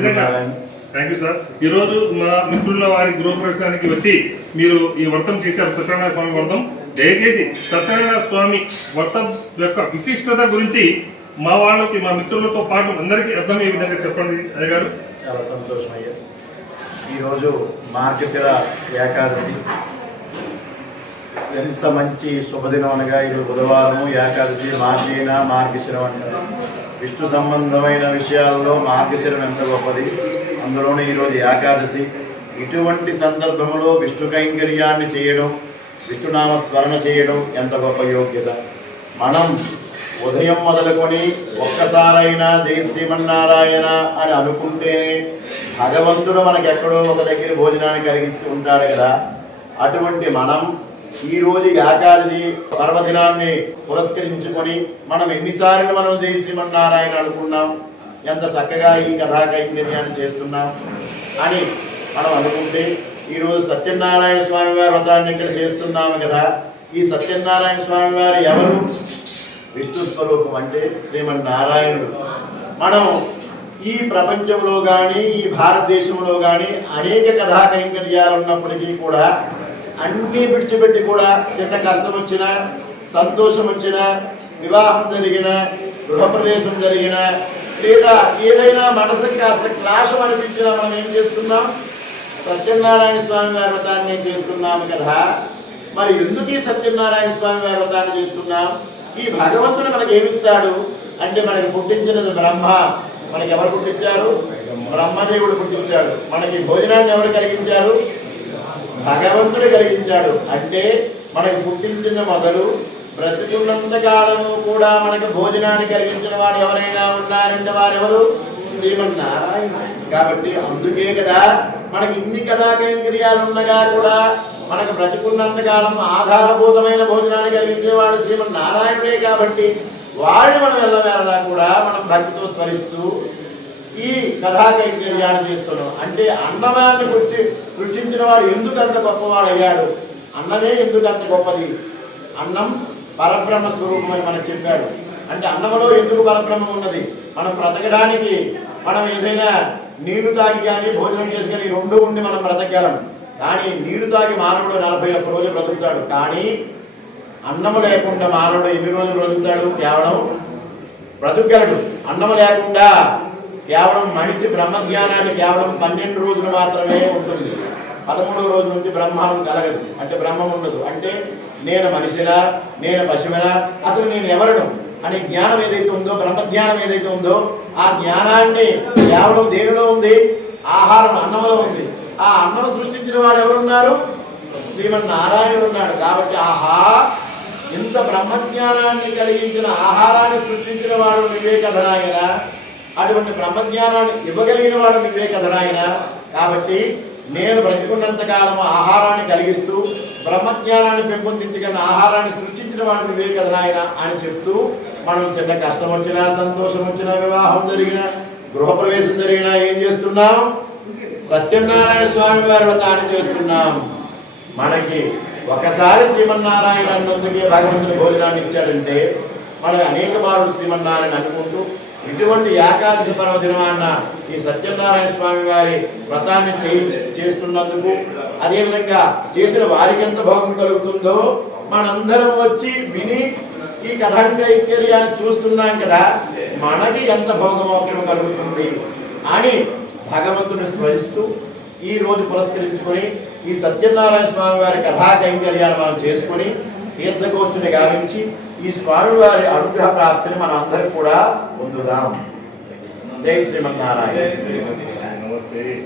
Thank you sir ఈ రోజు మా మిత్రుల వారి గృహప్రవేశానికి వచ్చి మీరు ఈ వ్రతం చేశారు సత్యనారాయణ స్వామి వ్రతం. దయచేసి సత్యనారాయణ స్వామి వ్రతం యొక్క విశిష్టత గురించి మా వాళ్ళకి మా మిత్రులతో పాటు అందరికీ అర్థమయ్యే విధంగా చెప్పండి అయ్య గారు. చాలా సంతోషం అయ్యా. ఈరోజు మార్గశిర ఏకాదశి. ఎంత మంచి శుభదినం అనగా ఇది బుధవారం ఏకాదశి మార్గీన మార్గశిరం అంటారు. విష్ణు సంబంధమైన విషయాల్లో మార్గశిరం ఎంత గొప్పది? అందులోనే ఈరోజు ఏకాదశి. ఇటువంటి సందర్భంలో విష్ణు కైంకర్యాన్ని చేయడం విష్ణునామ స్మరణ చేయడం ఎంత గొప్ప యోగ్యత? మనం ఉదయం మొదలుకొని ఒక్కసారైనా జై శ్రీమన్నారాయణ అని అనుకుంటేనే భగవంతుడు మనకెక్కడో ఒక దగ్గర భోజనాన్ని కలిగిస్తూ ఉంటాడు కదా. అటువంటి మనం ఈ రోజు ఏకాదశి పర్వదినాన్ని పురస్కరించుకొని మనం ఎన్నిసార్లు మనం జై శ్రీమన్నారాయణ అనుకున్నాం? ఎంత చక్కగా ఈ కథా కైంకర్యాన్ని చేస్తున్నాం అని మనం అనుకుంటే ఈరోజు సత్యనారాయణ స్వామి వారి వ్రతాన్ని ఇక్కడ చేస్తున్నాము కదా. ఈ సత్యనారాయణ స్వామి వారు ఎవరు? విష్ణు స్వరూపం అంటే శ్రీమన్నారాయణుడు. మనం ఈ ప్రపంచంలో కానీ ఈ భారతదేశంలో కానీ అనేక కథా కైంకర్యాలు ఉన్నప్పటికీ కూడా అన్నీ విడిచిపెట్టి కూడా చిన్న కష్టం వచ్చినా సంతోషం వచ్చినా వివాహం జరిగిన గృహప్రవేశం జరిగిన లేదా ఏదైనా మనసుకి కాస్త క్లాషం అనిపించినా మనం ఏం చేస్తున్నాం? సత్యనారాయణ స్వామి వారి వ్రతాన్ని చేస్తున్నాము కదా. మరి ఎందుకు ఈ సత్యనారాయణ స్వామి వారి వ్రతాన్ని చేస్తున్నాం? ఈ భగవంతుడు మనకి ఏమిస్తాడు అంటే మనకి పుట్టించినది బ్రహ్మ. మనకి ఎవరు పుట్టించారు? బ్రహ్మదేవుడు పుట్టించాడు. మనకి భోజనాన్ని ఎవరు కలిగించారు? భగవంతుడు కలిగించాడు. అంటే మనకు పుట్టించిన మొదలు బ్రతికున్నంత కాలము కూడా మనకు భోజనాన్ని కలిగించిన వాడు ఎవరైనా ఉన్నారంటే వారెవరు? శ్రీమన్నారాయణ కాబట్టి అందుకే కదా మనకి ఇన్ని కథా కైంకర్యాలు ఉండగా కూడా మనకు బ్రతికున్నంత కాలం ఆధారభూతమైన భోజనాన్ని కలిగించిన వాడు శ్రీమన్నారాయణుడే కాబట్టి వాడిని మనం వెళ్ళవేళలా కూడా మనం భక్తితో స్మరిస్తూ ఈ కథా కైంకర్యాన్ని చేస్తున్నాం అంటే అన్నమాన్ని పుట్టి సృష్టించిన వాడు ఎందుకు అంత గొప్పవాడు అయ్యాడు అన్నమే ఎందుకు అంత గొప్పది? అన్నం పరబ్రహ్మ స్వరూపం అని మనకు చెప్పాడు. అంటే అన్నంలో ఎందుకు పరబ్రహ్మం ఉన్నది? మనం బ్రతకడానికి మనం ఏదైనా నీళ్ళు తాగి కానీ భోజనం చేసి కానీ రెండు ఉండి మనం బ్రతకగలం. కానీ నీళ్ళు తాగి మానవుడు నలభై ఒక్క రోజులు బ్రతుకుతాడు. కానీ అన్నము లేకుండా మానవుడు ఎన్ని రోజులు బ్రతుకుతాడు? కేవలం బ్రతుకగలడు. అన్నము లేకుండా కేవలం మనిషి బ్రహ్మజ్ఞానాన్ని కేవలం పన్నెండు రోజులు మాత్రమే ఉంటుంది. పదమూడవ రోజు నుంచి బ్రహ్మం కలగదు. అంటే బ్రహ్మం ఉండదు. అంటే నేను మనిషిలా నేను పశువులా అసలు నేను ఎవరను? అనే జ్ఞానం ఏదైతే ఉందో బ్రహ్మజ్ఞానం ఏదైతే ఉందో ఆ జ్ఞానాన్ని కేవలం దేనిలో ఉంది? ఆహారం అన్నంలో ఉంది. ఆ అన్నం సృష్టించిన వాడు ఎవరున్నారు? శ్రీమన్నారాయణుడు ఉన్నాడు. కాబట్టి ఆహా ఇంత బ్రహ్మజ్ఞానాన్ని కలిగించిన ఆహారాన్ని సృష్టించిన వాడు వివేకధనాయన అటువంటి బ్రహ్మజ్ఞానాన్ని ఇవ్వగలిగిన వాడు వివేకధనాయన కాబట్టి నేను బ్రతికున్నంత కాలం ఆహారాన్ని కలిగిస్తూ బ్రహ్మజ్ఞానాన్ని పెంపొందించగలిగిన ఆహారాన్ని సృష్టించిన వాడు వివేకధనాయన అని చెప్తూ మనం చిన్న కష్టం వచ్చినా సంతోషం వచ్చినా వివాహం జరిగిన గృహప్రవేశం జరిగినా ఏం చేస్తున్నాం? సత్యనారాయణ స్వామి వారి వ్రతాన్ని చేస్తున్నాం. మనకి ఒకసారి శ్రీమన్నారాయణ అన్నందుకే భగవంతుని భోజనాన్ని ఇచ్చాడంటే మనం అనేక మార్లు శ్రీమన్నారాయణ అనుకుంటూ ఇటువంటి ఏకాదశి పర్వదినమాన ఈ సత్యనారాయణ స్వామి వారి వ్రతాన్ని చేస్తున్నందుకు అదేవిధంగా చేసిన వారికి ఎంత భోగం కలుగుతుందో మనందరం వచ్చి విని ఈ కథాంకైక్యర్యాన్ని చూస్తున్నాం కదా మనకి ఎంత భోగమోక్షం కలుగుతుంది అని భగవంతుని స్మరిస్తూ ఈ రోజు పురస్కరించుకొని ఈ సత్యనారాయణ స్వామి వారి కథా కైంకర్యాన్ని మనం చేసుకొని తీర్థగోష్ఠిని గావించి ఈ స్వామి వారి అనుగ్రహ ప్రాప్తిని మన అందరం కూడా పొందుదాం. జై శ్రీమన్నారాయణ. నమస్తే.